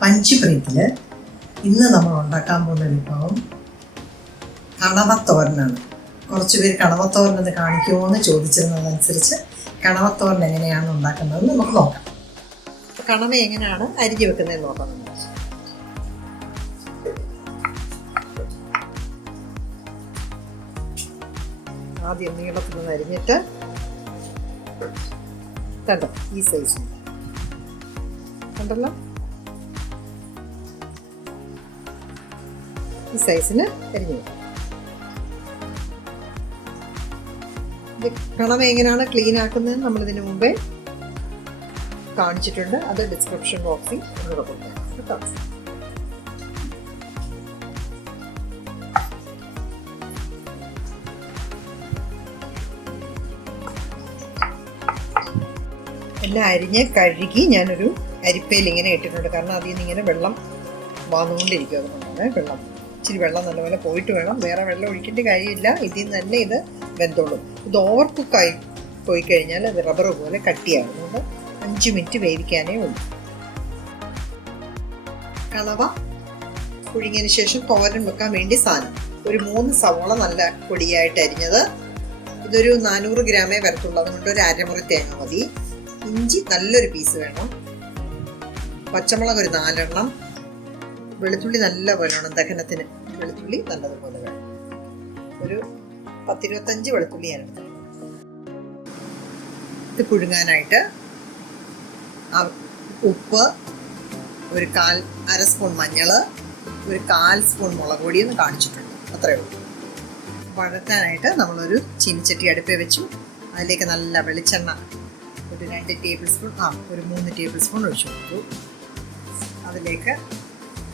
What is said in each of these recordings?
പഞ്ചുപ്രീത്തിൽ ഇന്ന് നമ്മൾ ഉണ്ടാക്കാൻ പോകുന്ന വിഭവം കണവത്തോരനാണ്. കുറച്ച് പേര് കണവത്തോരൻ എന്ന് കാണിക്കുമോ എന്ന് ചോദിച്ചിരുന്നതനുസരിച്ച് കണവത്തോരൻ എങ്ങനെയാണ് ഉണ്ടാക്കുന്നത് നമുക്ക് നോക്കാം. കണവ എങ്ങനെയാണ് അരിഞ്ഞു വെക്കുന്നതെന്ന് നോക്കാം. ആദ്യം നീളത്തിൽ നിന്ന് അരിഞ്ഞിട്ട് കണ്ടോ, ഈ സൈസ് കണ്ടല്ലോ, ഈ സൈസിന് അരിഞ്ഞു വെക്കാം. കണവ എങ്ങനെയാണ് ക്ലീൻ ആക്കുന്നത് നമ്മളിതിന് മുമ്പേ കാണിച്ചിട്ടുണ്ട്. അത് ഡിസ്ക്രിപ്ഷൻ ബോക്സിൽ കൊടുക്കാം കേട്ടോ. എല്ലാം അരിഞ്ഞ് കഴുകി ഞാനൊരു അരിപ്പയിൽ ഇങ്ങനെ ഇട്ടിട്ടുണ്ട്. കാരണം അതിൽ നിന്ന് ഇങ്ങനെ വെള്ളം വന്നുകൊണ്ടിരിക്കും. അതുകൊണ്ടാണ് ഇച്ചിരി വെള്ളം നല്ലപോലെ പോയിട്ട് വേണം. വേറെ വെള്ളം ഒഴിക്കേണ്ട കാര്യമില്ല. ഇതിൽ നിന്ന് തന്നെ ഇത് വെന്തോളും. ഇത് ഓവർ കുക്കായി പോയി കഴിഞ്ഞാൽ അത് റബ്ബർ പോലെ കട്ടിയാകും. അതുകൊണ്ട് 5 മിനിറ്റ് വേവിക്കാനേ ഉള്ളൂ. കണവ പുഴുങ്ങിയതിന് ശേഷം തോരൻ വെക്കാൻ വേണ്ടി സാധനം ഒരു 3 സവോള നല്ല പൊടിയായിട്ട് അരിഞ്ഞത്. ഇതൊരു 400 ഗ്രാമേ വരത്തുള്ളൂ. അതുകൊണ്ട് ഒരു അരമുറി തേങ്ങ മതി. ഇഞ്ചി നല്ലൊരു പീസ് വേണം. പച്ചമുളക് ഒരു 4 എണ്ണം. വെളുത്തുള്ളി നല്ലപോലെ വേണം. ദഹനത്തിന് വെളുത്തുള്ളി നല്ലതുപോലെ വേണം. ഒരു 10-25 വെളുത്തുള്ളി ഞാൻ എടുത്തു. ഇത് പുഴുങ്ങാനായിട്ട് ഉപ്പ്, ഒരു അര സ്പൂൺ മഞ്ഞൾ, ഒരു 1/4 സ്പൂൺ മുളക് പൊടി എന്ന് കാണിച്ചിട്ടുണ്ട്. അത്രയേ ഉള്ളൂ. വഴറ്റാനായിട്ട് നമ്മളൊരു ചീനിച്ചട്ടി അടുപ്പിൽ വെച്ചു. അതിലേക്ക് നല്ല വെളിച്ചെണ്ണ ഒരു 2 ടേബിൾ സ്പൂൺ ഒരു 3 ടേബിൾ സ്പൂൺ ഒഴിച്ചു കൊടുത്തു. അതിലേക്ക്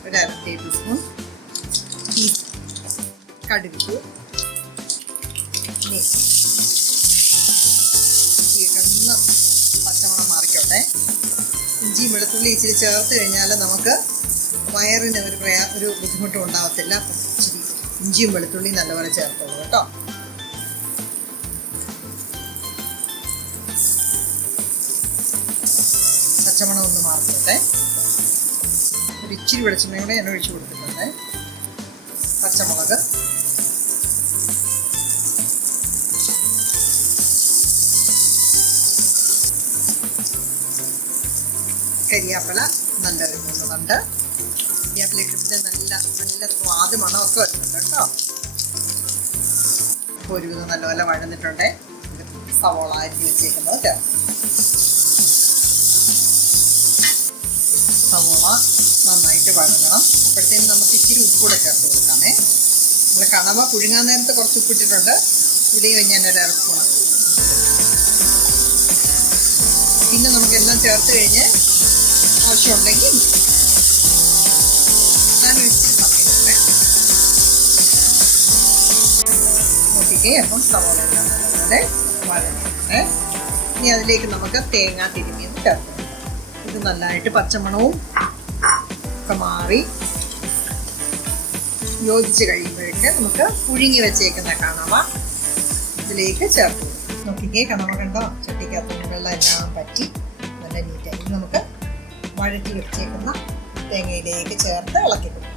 ഒരു 1/2 ടേബിൾ സ്പൂൺ കടുകിട്ടു. ഇതൊന്ന് പച്ചമണം മാറിക്കോട്ടെ. ഇഞ്ചിയും വെളുത്തുള്ളി ഇച്ചിരി ചേർത്ത് കഴിഞ്ഞാൽ നമുക്ക് വയറിന് ഒരു ബുദ്ധിമുട്ടും ഉണ്ടാകത്തില്ല. ഇച്ചിരി ഇഞ്ചിയും വെളുത്തുള്ളിയും നല്ലപോലെ ചേർത്തോളൂ കേട്ടോ. പച്ചമണം ഒന്ന് മാറിക്കോട്ടെ. ഒരു ഇച്ചിരി വെളിച്ചെണ്ണ കൂടെ ഞാൻ ഒഴിച്ചു കൊടുത്തിട്ടുണ്ട്. പച്ചമുളക്, കരിയാപ്പില നല്ലൊരു 3 തണ്ട്. കരിയാപ്പിലൊക്കെ ഇട്ട് നല്ല സ്വാദ് മണമൊക്കെ വരുന്നുണ്ട് കേട്ടോ. ഇപ്പോൾ ഒരുവിധം നല്ലപോലെ വഴന്നിട്ടുണ്ട്. സവോള അരിഞ്ഞ് വെച്ചേക്കുന്നത് ചേർത്ത് സവോള നന്നായിട്ട് വഴങ്ങണം. അപ്പോഴത്തേനും നമുക്ക് ഇച്ചിരി ഉപ്പ് കൂടെ ചേർത്ത് കൊടുക്കാമേ. നമ്മൾ കണവ പുഴുങ്ങാൻ നേരത്ത് കുറച്ച് ഉപ്പിട്ടിട്ടുണ്ട്. ഇവിടെയും ഞാൻ ഒരു 1/2 സ്പൂൺ. പിന്നെ നമുക്കെല്ലാം ചേർത്ത് കഴിഞ്ഞ് ആവശ്യമുണ്ടെങ്കിൽ ഞാനൊരു സമയത്ത് നോക്കിക്കേ. അപ്പം സവോള എല്ലാം നല്ലപോലെ വഴങ്ങുന്നുണ്ട്. ഇനി അതിലേക്ക് നമുക്ക് തേങ്ങ തിരുമ്മിയത് ചേർത്ത് ഇത് നല്ലതായിട്ട് പച്ചമണവും ഒക്കെ മാറി യോജിച്ച് കഴിയുമ്പോഴേക്ക് നമുക്ക് പുഴുങ്ങി വെച്ചേക്കുന്ന കണവ ഇതിലേക്ക് ചേർത്ത് നോക്കിക്കേ. കണവ കണ്ടോ, ചട്ടിക്കകത്ത് വെള്ളം എല്ലാം പറ്റി നല്ല നീറ്റായി. ഇത് നമുക്ക് വഴറ്റി വെച്ചേക്കുന്ന തേങ്ങയിലേക്ക് ചേർത്ത് ഇളക്കി കൊടുക്കും.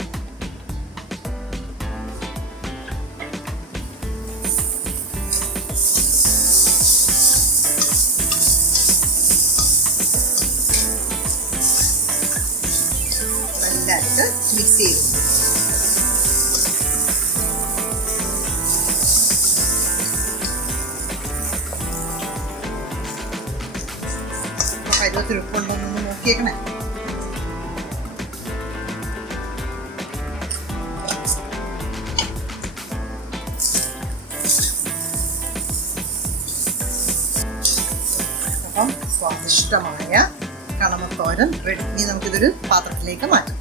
നല്ലതായിട്ട് മിക്സ് ചെയ്തു. പരുവത്തിൽ ഉപ്പുണ്ടോന്നൊന്ന് നോക്കിയേക്കണേ. അപ്പം സ്വാദിഷ്ടമായ കണവത്തോരൻ റെഡി. ഇനി നമുക്കിതൊരു പാത്രത്തിലേക്ക് മാറ്റാം.